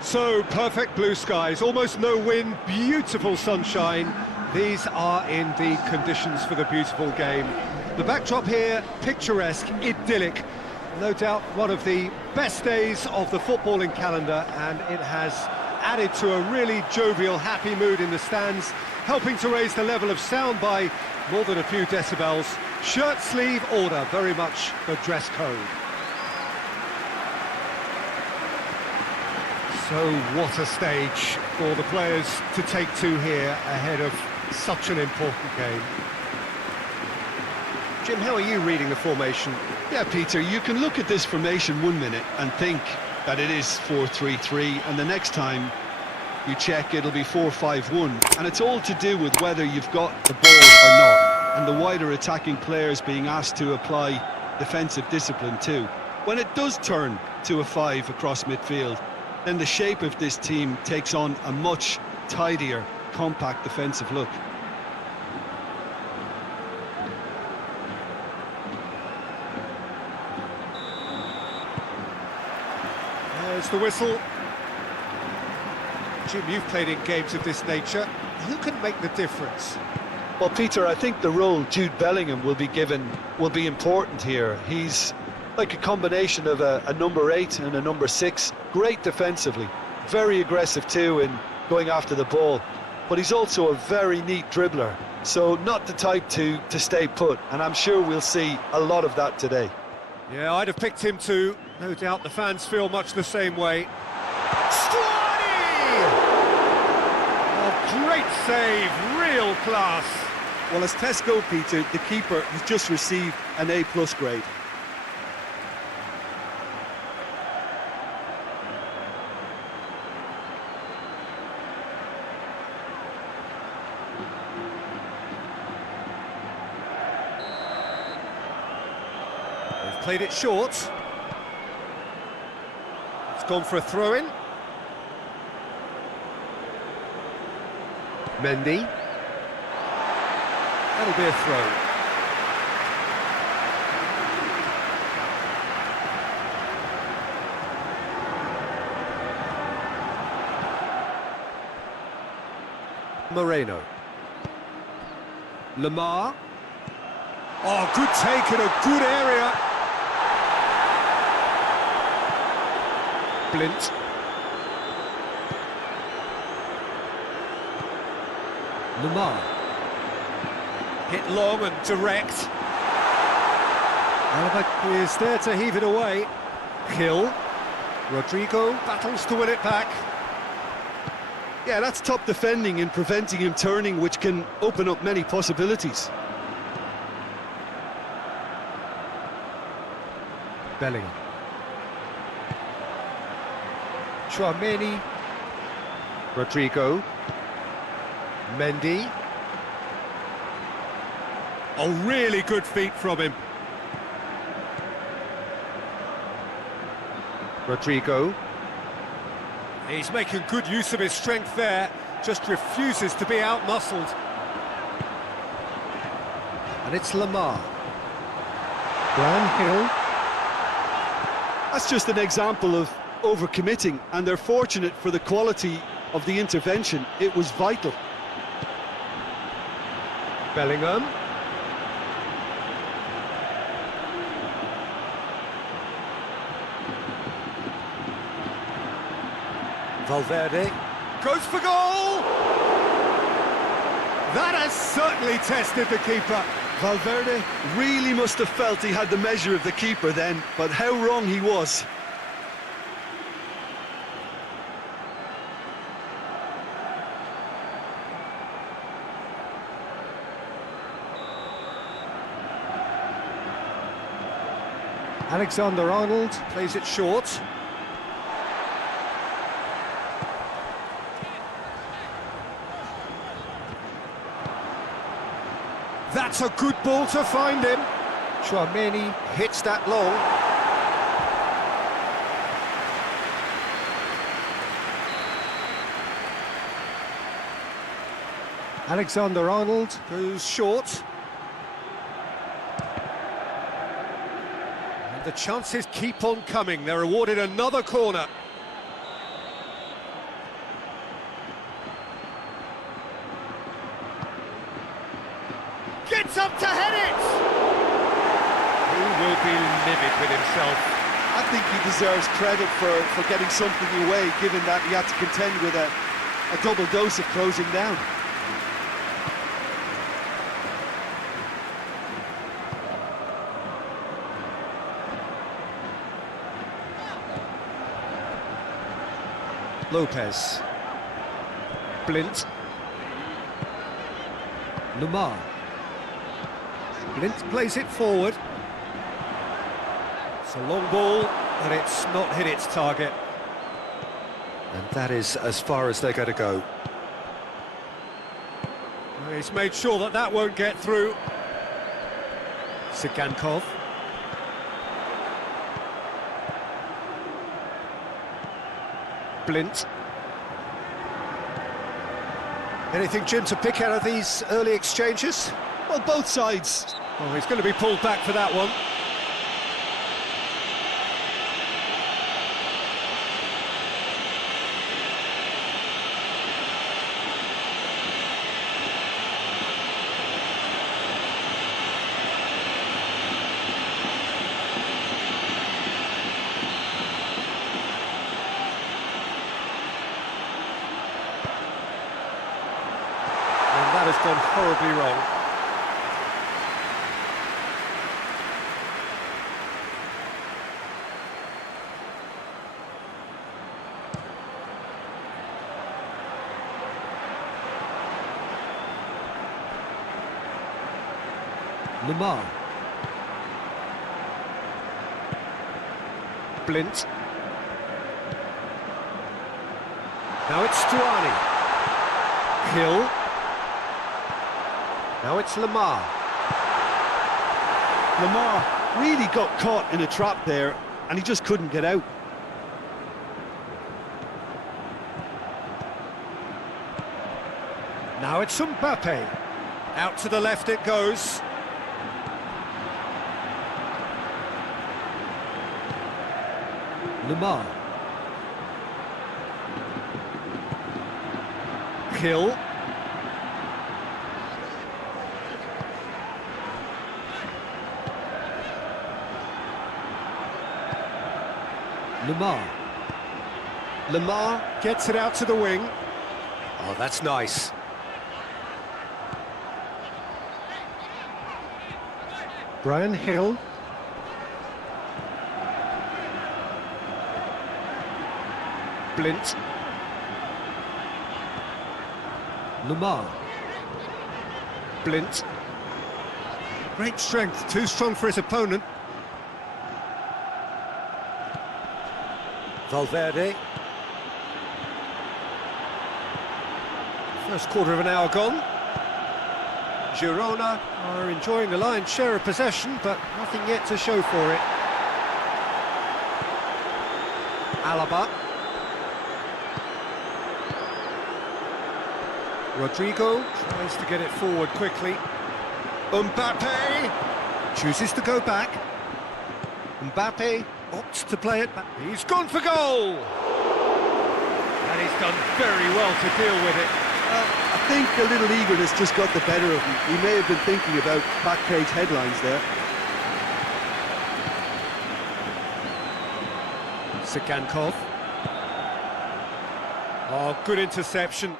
So, perfect blue skies, almost no wind, beautiful sunshine. These are indeed conditions for the beautiful game. The backdrop here, picturesque, idyllic. No doubt one of the best days of the footballing calendar, and it has added to a really jovial, happy mood in the stands, helping to raise the level of sound by more than a few decibels. Shirt sleeve order, very much the dress code. So what a stage for the players to take to here ahead of such an important game. Jim, how are you reading the formation? Yeah, Peter, you can look at this formation 1 minute and think that it is 4-3-3, and the next time you check it'll be 4-5-1, and it's all to do with whether you've got the ball or not, and the wider attacking players being asked to apply defensive discipline too. When it does turn to a 5 across midfield, then the shape of this team takes on a much tidier, compact defensive look. There's the whistle. Jim, you've played in games of this nature. Who can make the difference? Well, Peter, I think the role Jude Bellingham will be given will be important here. He's like a combination of a number 8 and a number 6. Great defensively, very aggressive too in going after the ball, but he's also a very neat dribbler, so not the type to stay put, and I'm sure we'll see a lot of that today. Yeah, I'd have picked him too. No doubt the fans feel much the same way. Strani! Oh, great save, real class. Well, as tests go, Peter, the keeper has just received an A+ grade. They've played it short. It's gone for a throw-in. Mendy. That'll be a throw. Moreno. Lamar. Oh, good take in a good area. Blint. Lamar. Hit long and direct. Alaba is there to heave it away. Hill. Rodrigo battles to win it back. Yeah, that's top defending and preventing him turning, which can open up many possibilities. Bellingham. Chouameni. Rodrigo. Mendy. Oh, really good feet from him. Rodrigo. He's making good use of his strength there, just refuses to be out-muscled. And it's Lamar. Hill. That's just an example of overcommitting, and they're fortunate for the quality of the intervention. It was vital. Bellingham. Valverde goes for goal! That has certainly tested the keeper. Valverde really must have felt he had the measure of the keeper then, but how wrong he was. Alexander-Arnold plays it short. That's a good ball to find him. Chouameni hits that long. Alexander-Arnold goes short. And the chances keep on coming. They're awarded another corner. gets up to head it! He will be livid with himself. I think he deserves credit for getting something away, given that he had to contend with a double dose of closing down. Lopez. Blint. Lamar. Blint plays it forward. It's a long ball, but it's not hit its target. And that is as far as they're going to go. He's made sure that that won't get through. Sigankov. Blint. Anything, Jim, to pick out of these early exchanges? Well, both sides. Oh, he's going to be pulled back for that one. That has gone horribly wrong. Lamar. Blint. Now it's Stuani. Hill. Now it's Lamar. Lamar really got caught in a trap there, and he just couldn't get out. Now it's Mbappe. Out to the left it goes. Lamar. Hill. Lamar. Lamar gets it out to the wing. Oh, that's nice. Brian Hill. Blint. Lamar. Blint. Great strength, too strong for his opponent. Valverde. First quarter of an hour gone. Girona are enjoying a lion's share of possession, but nothing yet to show for it. Alaba. Rodrigo tries to get it forward quickly. Mbappe chooses to go back. Mbappe opts to play it back. He's gone for goal! And he's done very well to deal with it. I think a little eagerness just got the better of him. He may have been thinking about back page headlines there. Sigankov. Oh, good interception.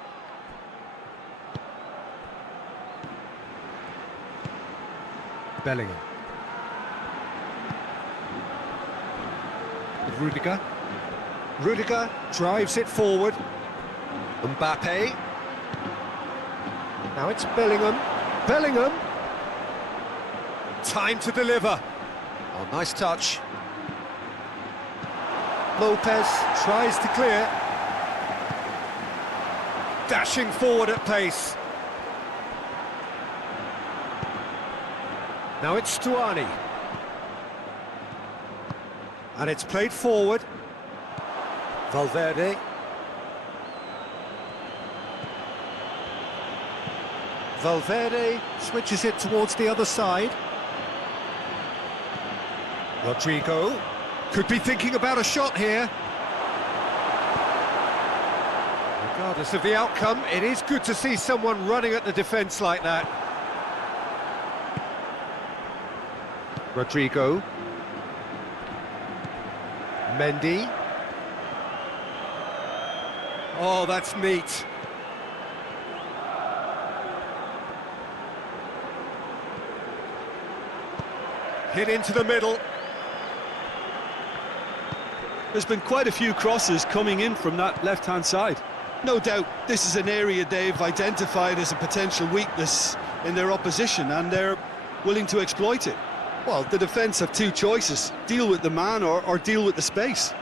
Bellingham. Rudiger. Rudiger drives it forward. Mbappe. Now it's Bellingham. Bellingham. Time to deliver. Oh, nice touch. Lopez tries to clear. Dashing forward at pace. Now it's Stuani. And it's played forward. Valverde. Valverde switches it towards the other side. Rodrigo could be thinking about a shot here. Regardless of the outcome, it is good to see someone running at the defence like that. Rodrigo. Mendy. Oh, that's neat. Hit into the middle. There's been quite a few crosses coming in from that left-hand side. No doubt this is an area they've identified as a potential weakness in their opposition, and they're willing to exploit it. Well, the defence have two choices: deal with the man or deal with the space.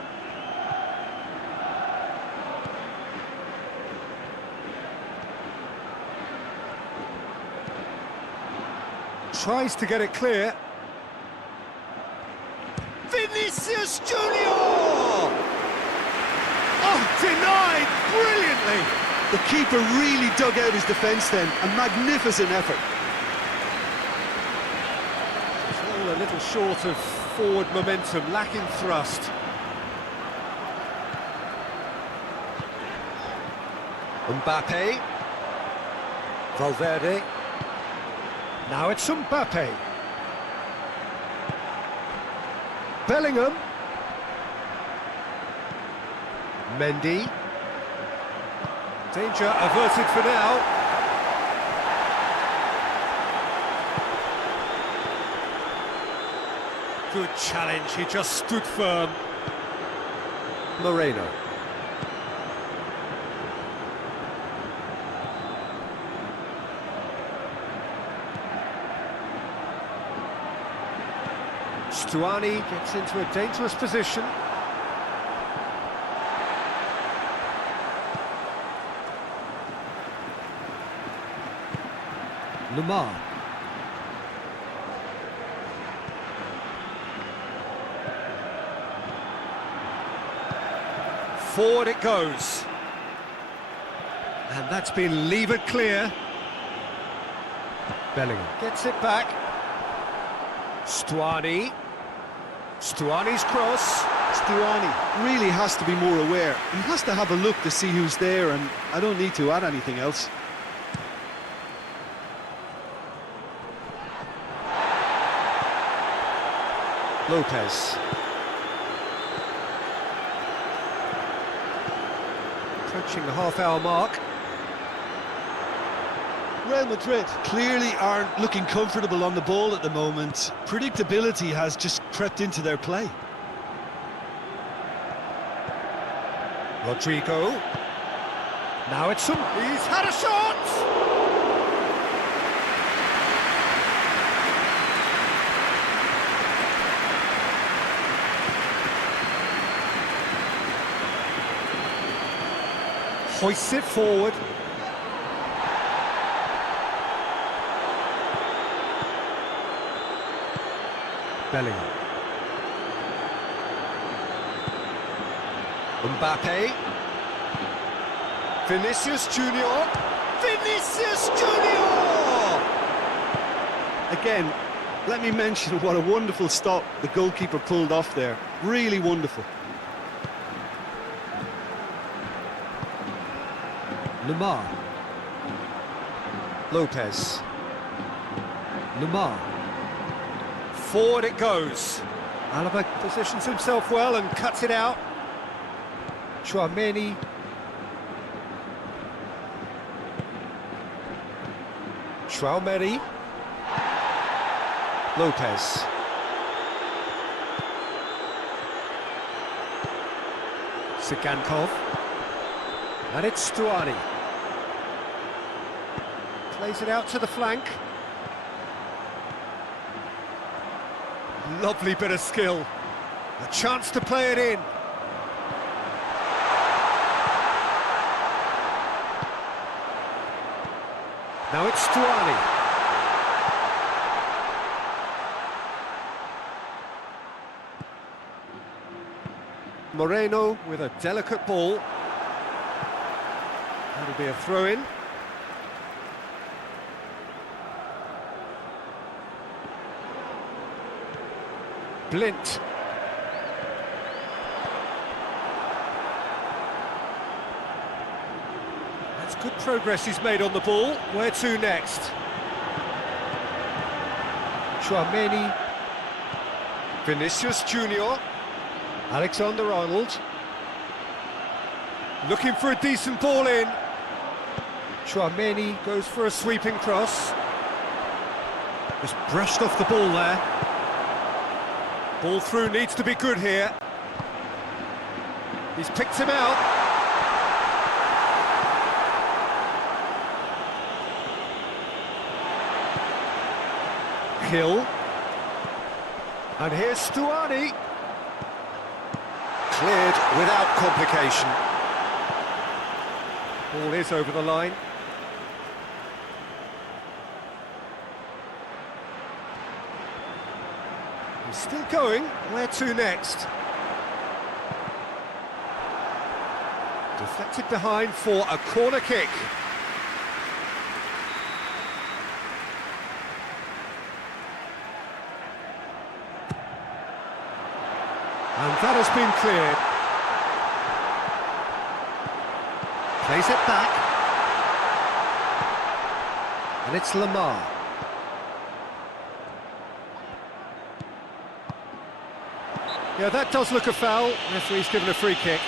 Tries to get it clear. Vinicius Junior! Oh, denied brilliantly! The keeper really dug out his defence then. A magnificent effort. It's all a little short of forward momentum, lacking thrust. Mbappe. Valverde. Now it's Mbappe. Bellingham. Mendy. Danger averted for now. Good challenge, he just stood firm. Moreno. Stuani gets into a dangerous position. Lamar. Forward it goes. And that's been levered clear. Bellingham gets it back. Stuani. Stuani's cross. Stuani really has to be more aware. He has to have a look to see who's there, and I don't need to add anything else. Lopez. Approaching the half-hour mark. Real Madrid clearly aren't looking comfortable on the ball at the moment. Predictability has just crept into their play. Rodrigo. Now it's some. He's had a shot! Hoists it forward. Bellingham. Mbappe. Vinicius Junior. Vinicius Junior! Again, let me mention what a wonderful stop the goalkeeper pulled off there. Really wonderful. Lamar. Lopez. Lamar. Forward it goes. Alaba positions himself well and cuts it out. Chouameni. Chouameni. Lopez. Sigankov. And it's Stuani. Plays it out to the flank. Lovely bit of skill. A chance to play it in. Now it's Stuani. Moreno with a delicate ball. That'll be a throw-in. Blint. That's good progress he's made on the ball. Where to next? Chouameni. Vinicius Junior, Alexander-Arnold, looking for a decent ball in. Chouameni goes for a sweeping cross. Just brushed off the ball there. Ball through needs to be good here. He's picked him out. Hill. And here's Stuani. Cleared without complication. Ball is over the line. He's still going. Where to next? Deflected behind for a corner kick. And that has been cleared. Plays it back. And it's Lamar. Yeah, that does look a foul. Referee's given a free kick.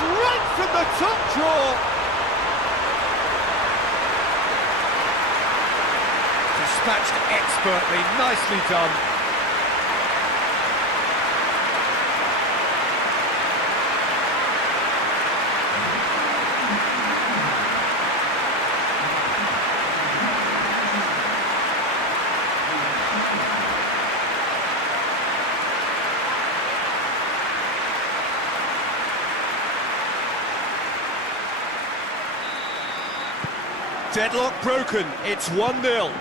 Right from the top draw. Dispatched expertly, nicely done. Deadlock broken, it's 1-0.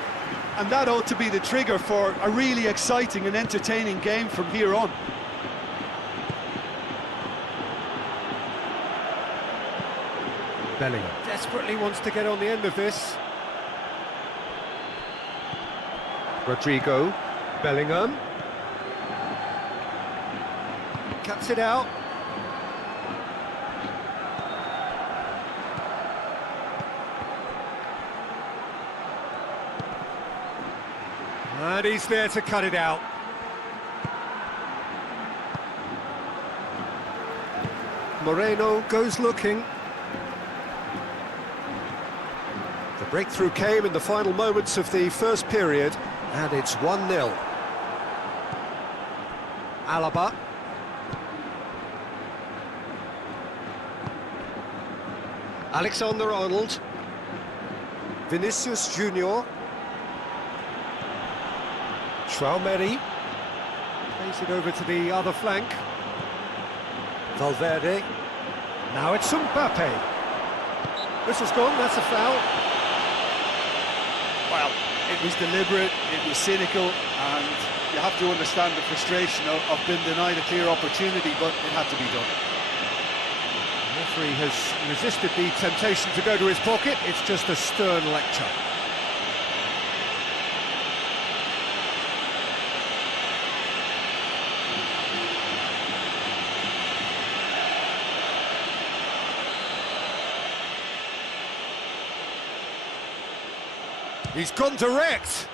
And that ought to be the trigger for a really exciting and entertaining game from here on. Bellingham desperately wants to get on the end of this. Rodrigo, Bellingham. Cuts it out. And he's there to cut it out. Moreno goes looking. The breakthrough came in the final moments of the first period, and it's 1-0. Alaba. Alexander-Arnold. Vinicius Junior. Chouameni plays it over to the other flank. Valverde. Now it's Mbappe. This has gone, that's a foul. Well, it was deliberate, it was cynical, and you have to understand the frustration of being denied a clear opportunity, but it had to be done. The referee has resisted the temptation to go to his pocket. It's just a stern lecture. He's gone direct,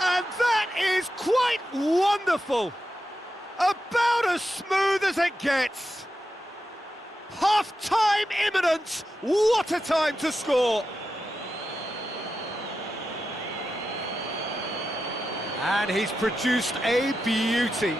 and that is quite wonderful. About as smooth as it gets. Half-time imminent. What a time to score. And he's produced a beauty.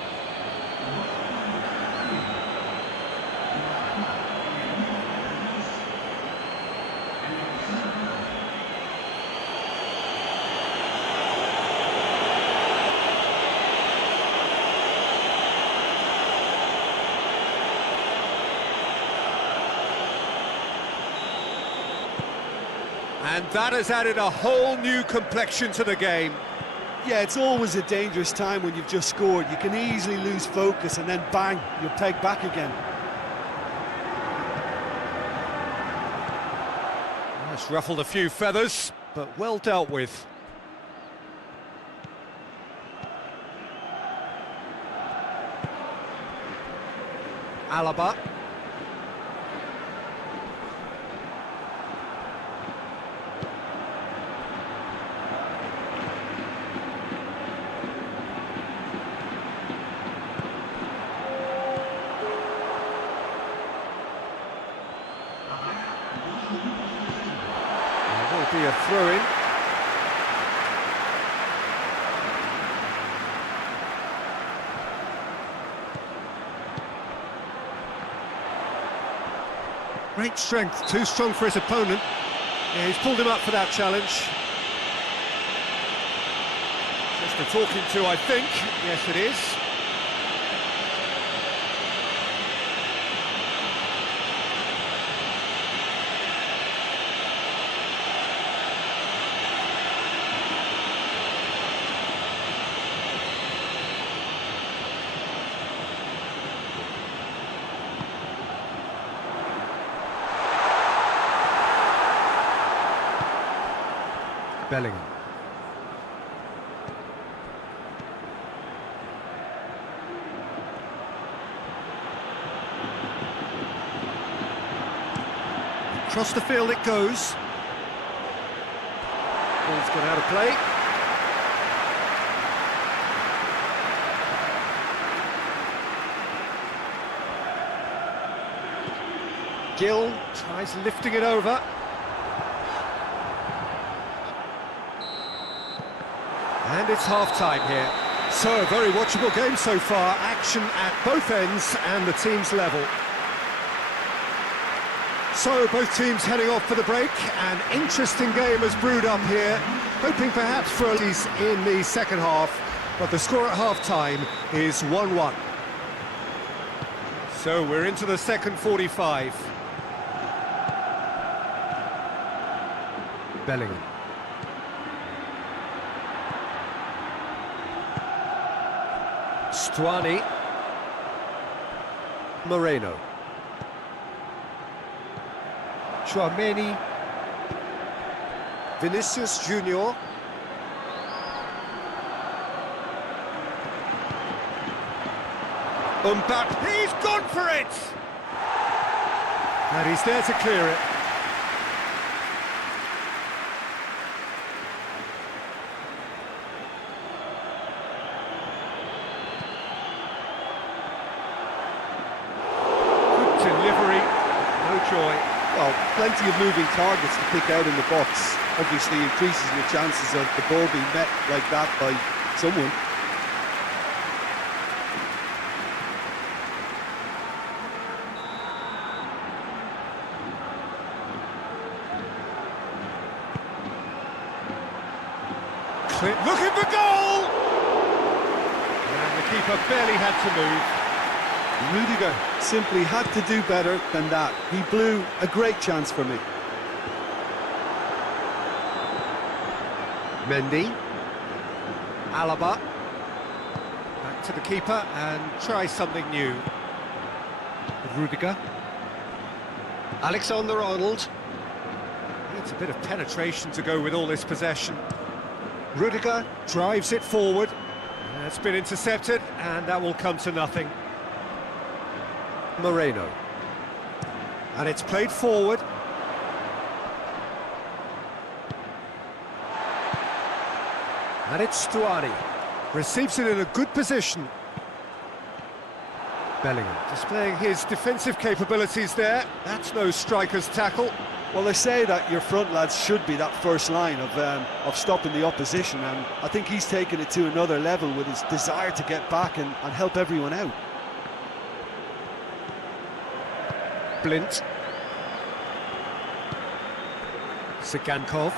And that has added a whole new complexion to the game. Yeah, it's always a dangerous time when you've just scored. You can easily lose focus and then bang, you're pegged back again. That's ruffled a few feathers, but well dealt with. Alaba. There will be a throw-in. Great strength, too strong for his opponent. Yeah, he's pulled him up for that challenge. Just a talking to, I think. Yes, it is. Bellingham. Across the field it goes. Ball's gone out of play. Gill tries lifting it over. And it's half-time here. So, a very watchable game so far. Action at both ends and the team's level. So, both teams heading off for the break. An interesting game has brewed up here. Hoping perhaps for a lead in the second half. But the score at half-time is 1-1. So, we're into the second 45. Bellingham. Stuani. Moreno. Chouameni. Vinicius Junior. Mbappe, he's gone for it! And he's there to clear it. Joy. Well, plenty of moving targets to pick out in the box. Obviously increases your chances of the ball being met like that by someone. Looking for goal! And the keeper barely had to move. Rudiger simply had to do better than that. He blew a great chance for me. Mendy. Alaba. Back to the keeper and try something new. Rudiger. Alexander-Arnold. Needs a bit of penetration to go with all this possession. Rudiger drives it forward. It's been intercepted and that will come to nothing. Moreno. And it's played forward. And it's Stuani. Receives it in a good position. Bellingham displaying his defensive capabilities there. That's no striker's tackle. Well, they say that your front lads should be that first line of stopping the opposition, and I think he's taken it to another level with his desire to get back and help everyone out. Blint. Sigankov.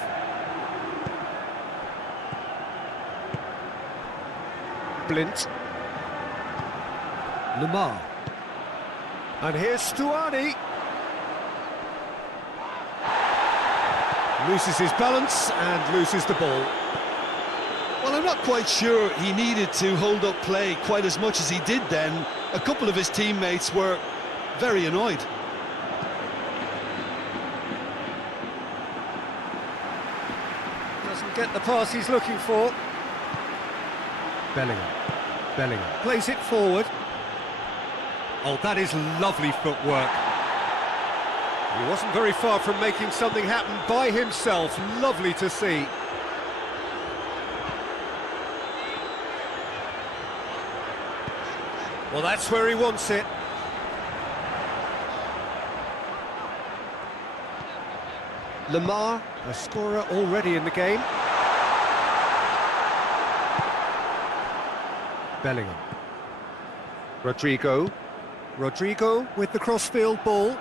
Blint. Lamar. And here's Stuani. Loses his balance and loses the ball. Well, I'm not quite sure he needed to hold up play quite as much as he did then. A couple of his teammates were very annoyed. Can't get the pass he's looking for. Bellingham. Bellingham plays it forward. Oh, that is lovely footwork. He wasn't very far from making something happen by himself. Lovely to see. Well, that's where he wants it. Lamar, a scorer already in the game. Bellingham. Rodrigo. Rodrigo with the crossfield ball.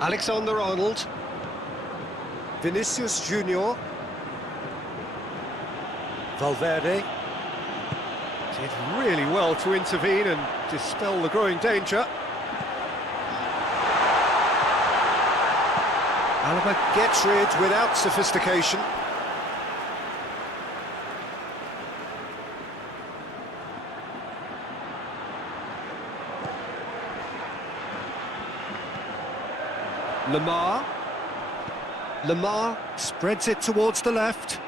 Alexander-Arnold. Vinicius Junior. Valverde. Did really well to intervene and dispel the growing danger. Alaba gets rid without sophistication. Lamar. Lamar spreads it towards the left.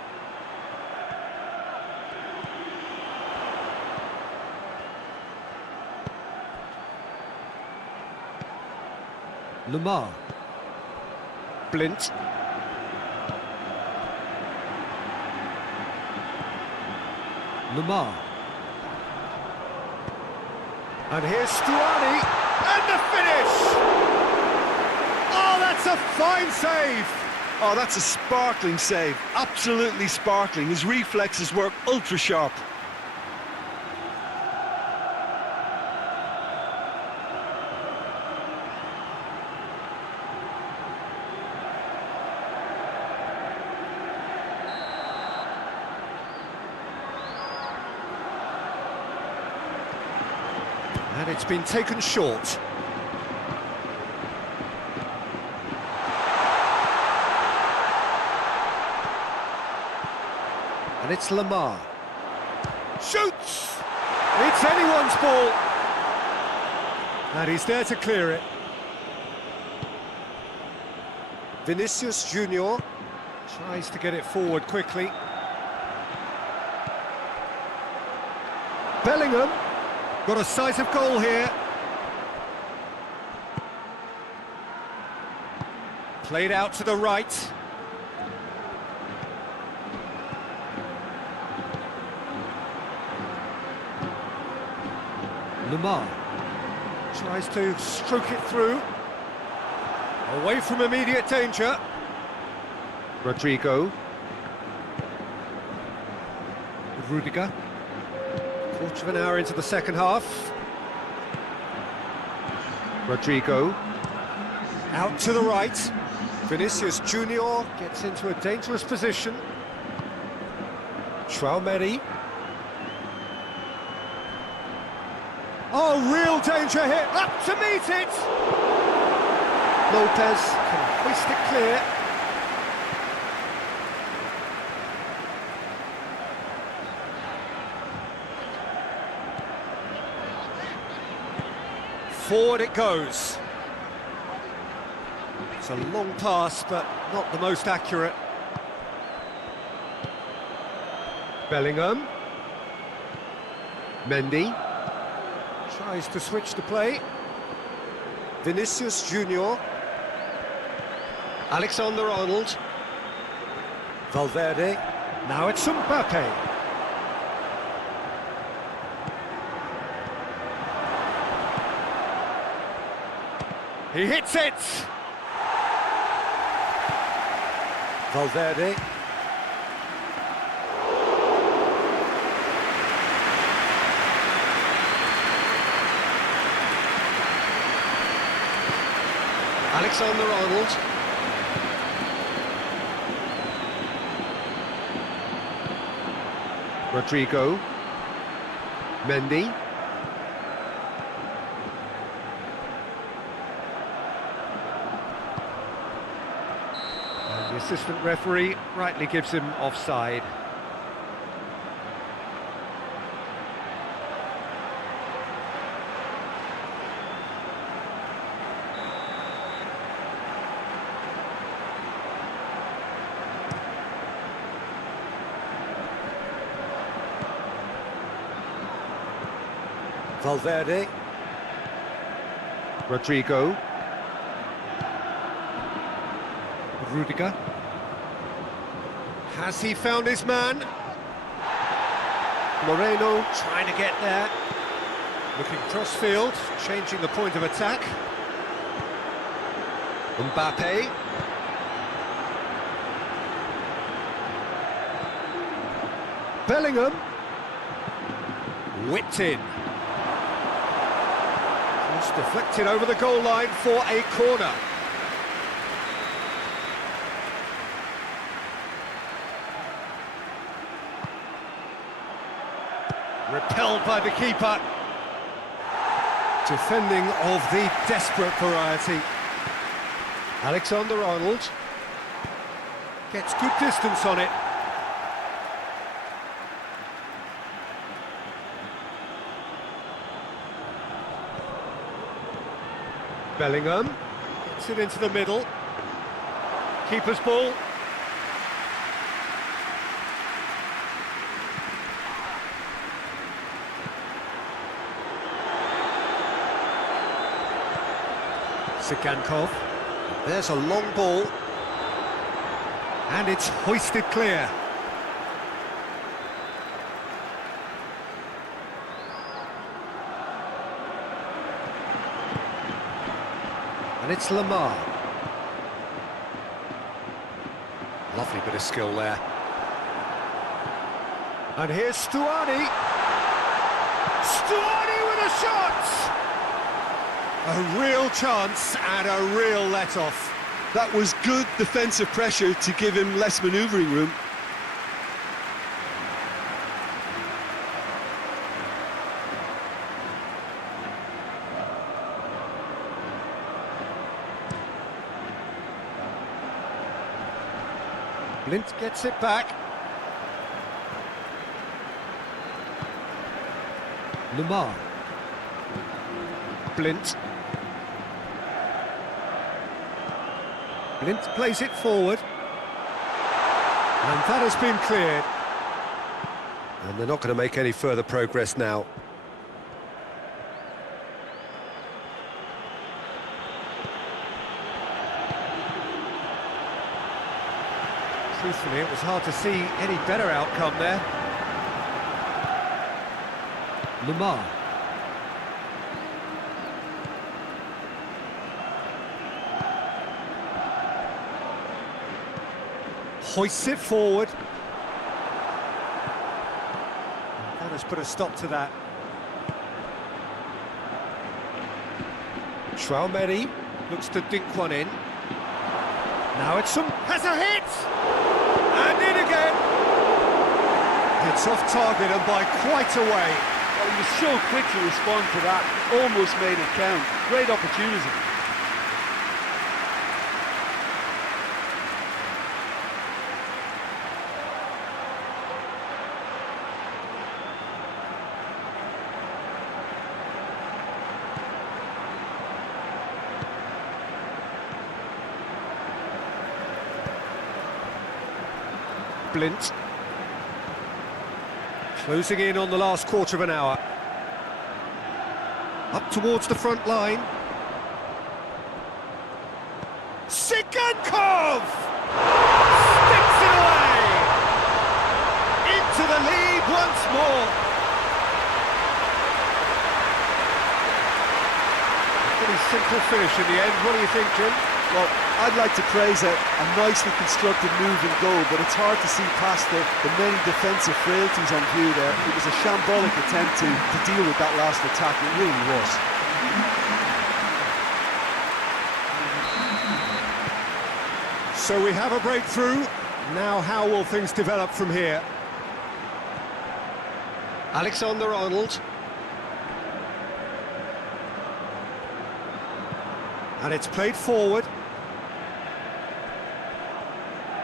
Lamar. Blint. Lamar. And here's Stuani, and the finish! Oh, that's a fine save! Oh, that's a sparkling save. Absolutely sparkling. His reflexes work ultra sharp. And it's been taken short. And it's Lamar. Shoots! It's anyone's ball. And he's there to clear it. Vinicius Junior tries to get it forward quickly. Bellingham got a sight of goal here. Played out to the right. Lamar tries to stroke it through. Away from immediate danger. Rodrigo. Rudiger. Quarter of an hour into the second half. Rodrigo. Out to the right. Vinicius Junior gets into a dangerous position. Traumeri. Oh, real danger here. Up to meet it. Lopez can hoist it clear. Forward it goes. It's a long pass, but not the most accurate. Bellingham. Mendy. Tries to switch the play. Vinicius Junior. Alexander-Arnold. Valverde. Now it's Mbappe. He hits it! Valverde. Alexander-Arnold. Rodrigo. Mendy. And the assistant referee rightly gives him offside. Valverde. Rodrigo. Rudiger. Has he found his man? Moreno trying to get there. Looking cross-field, changing the point of attack. Mbappe. Bellingham. Whipped in. Cross deflected over the goal line for a corner. Repelled by the keeper. Defending of the desperate variety. Alexander-Arnold gets good distance on it. Bellingham gets it into the middle. Keeper's ball. Sigankov. There's a long ball. And it's hoisted clear. And it's Lamar. Lovely bit of skill there. And here's Stuani. Stuani with a shot! A real chance and a real let-off. That was good defensive pressure to give him less manoeuvring room. Blint gets it back. Lamar. Blint. Blint plays it forward. And that has been cleared. And they're not going to make any further progress now. Truthfully, it was hard to see any better outcome there. Lamar. Hoists it forward. That has put a stop to that. Traumeri looks to dink one in. Now it's has a hit! And in again! It's off target and by quite a way. Well, he was so quick to respond to that, almost made it count. Great opportunity. Blint. Closing in on the last quarter of an hour. Up towards the front line. Sigankov! Sticks it away! Into the lead once more. A pretty simple finish in the end. What do you think, Jim? Well, I'd like to praise a nicely constructed move and goal, but it's hard to see past the many defensive frailties on view there. It was a shambolic attempt to deal with that last attack, it really was. So we have a breakthrough. Now how will things develop from here? Alexander-Arnold. And it's played forward.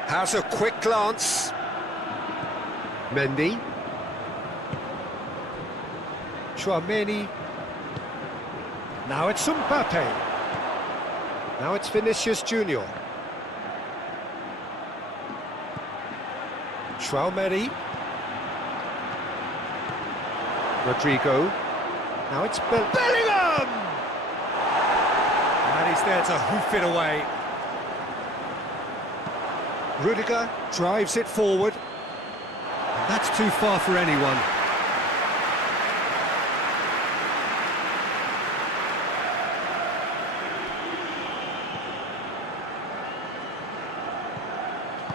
Has a quick glance. Mendy. Chouameni. Now it's Mbappe. Now it's Vinicius Junior. Traumeri. Rodrigo. Now it's Bellingham! And he's there to hoof it away. Rudiger drives it forward. And that's too far for anyone.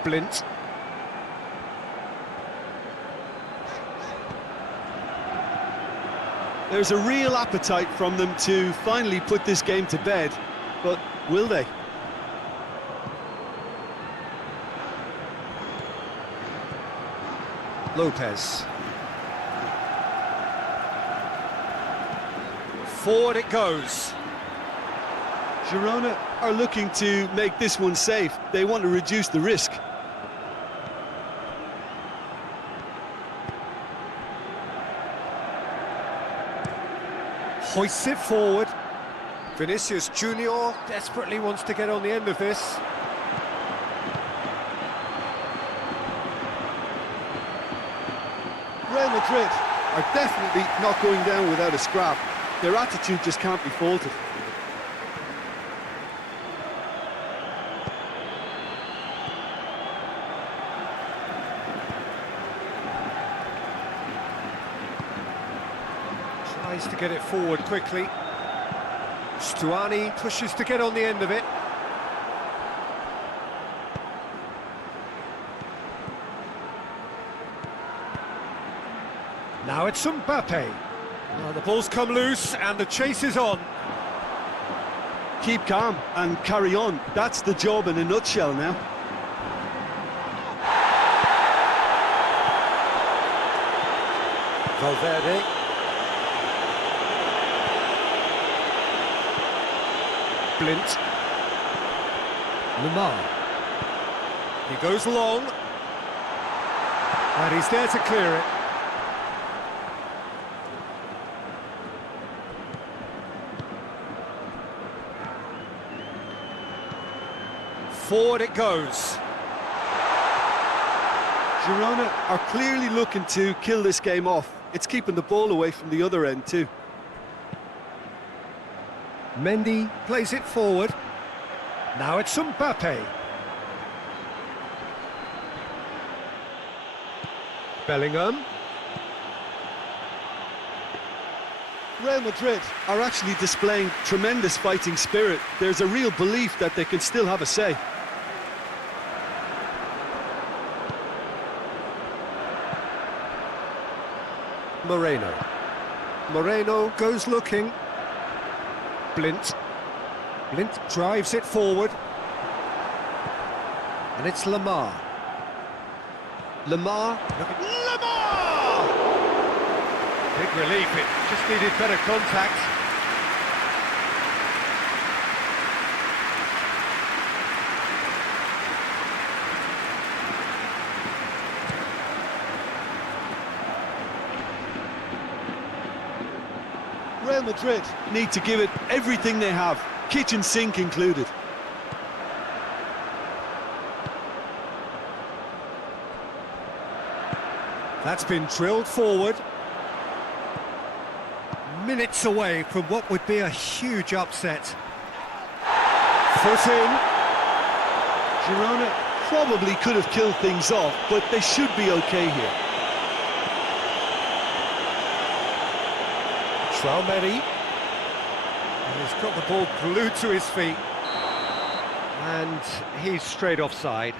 Blint. There's a real appetite from them to finally put this game to bed, but will they? Lopez. Forward it goes. Girona are looking to make this one safe. They want to reduce the risk. Hoists it forward. Vinicius Junior desperately wants to get on the end of this. Real Madrid are definitely not going down without a scrap. Their attitude just can't be faulted. Tries to get it forward quickly. Stuani pushes to get on the end of it. Now it's Mbappe. Well, the ball's come loose and the chase is on. Keep calm and carry on. That's the job in a nutshell now. Valverde. Blint. Lamar. He goes long. And he's there to clear it. Forward it goes. Girona are clearly looking to kill this game off. It's keeping the ball away from the other end too. Mendy plays it forward. Now it's Mbappe. Bellingham. Real Madrid are actually displaying tremendous fighting spirit. There's a real belief that they can still have a say. Moreno. Moreno goes looking. Blint. Blint drives it forward. And it's Lamar. Lamar. Lamar! Big relief, it just needed better contact. Real Madrid need to give it everything they have, kitchen sink included. That's been drilled forward. Minutes away from what would be a huge upset. Foot in. Girona probably could have killed things off, but they should be okay here. Traumeri. And he's got the ball glued to his feet. And he's straight offside.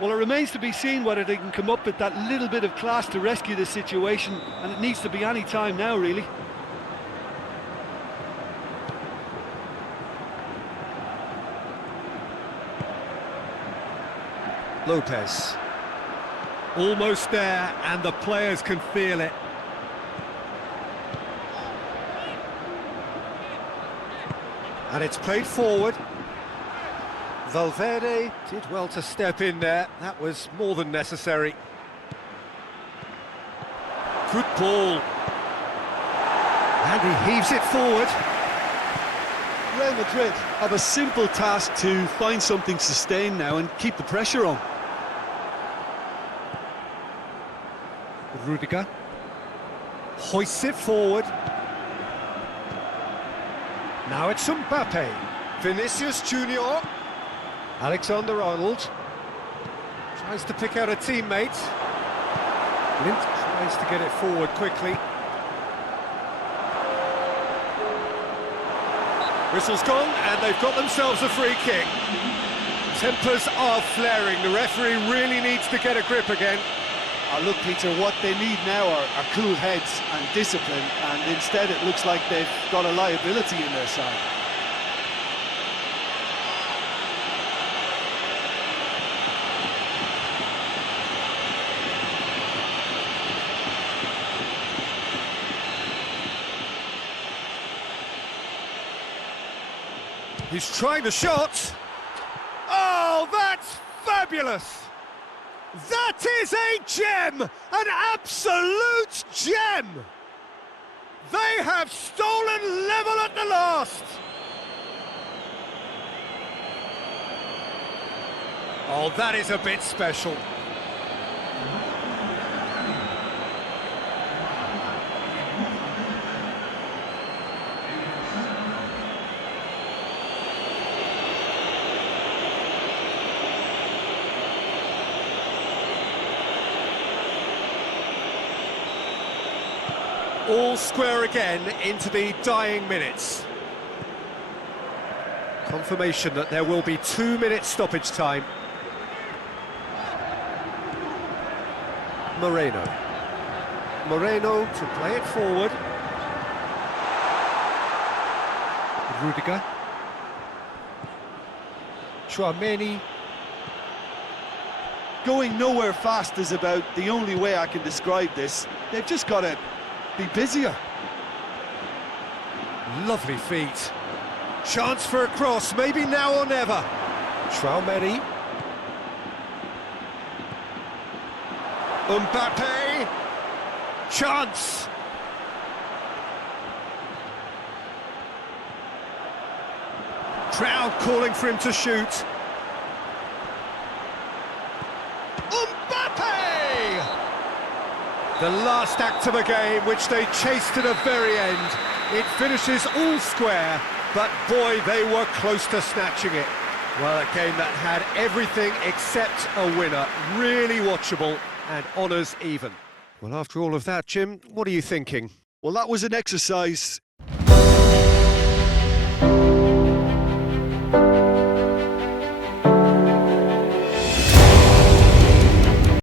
Well, it remains to be seen whether they can come up with that little bit of class to rescue this situation, and it needs to be any time now, really. Lopez. Almost there, and the players can feel it. And it's played forward. Valverde did well to step in there. That was more than necessary. Good ball. And he heaves it forward. Real Madrid have a simple task to find something sustained now and keep the pressure on. Rudiger. Hoists it forward. Now it's Mbappe. Vinicius Junior. Alexander-Arnold. Tries to pick out a teammate. Lint tries to get it forward quickly. Whistle's gone, and they've got themselves a free kick. Tempers are flaring. The referee really needs to get a grip again. Look, Peter, what they need now are cool heads and discipline, and instead it looks like they've got a liability in their side. He's trying the shot. Oh, that's fabulous! That is a gem! An absolute gem! They have stolen level at the last! Oh, that is a bit special. All square again into the dying minutes. Confirmation that there will be 2 minutes stoppage time. Moreno to play it forward. Rudiger. Chouameni. Going nowhere fast is about the only way I can describe this. They've just got to be busier. Lovely feet. Chance for a cross, maybe now or never. Chouameni. Mbappe. Chance. Crowd calling for him to shoot. The last act of a game, which they chased to the very end. It finishes all square, but boy, they were close to snatching it. Well, a game that had everything except a winner. Really watchable and honours even. Well, after all of that, Jim, what are you thinking? Well, that was an exercise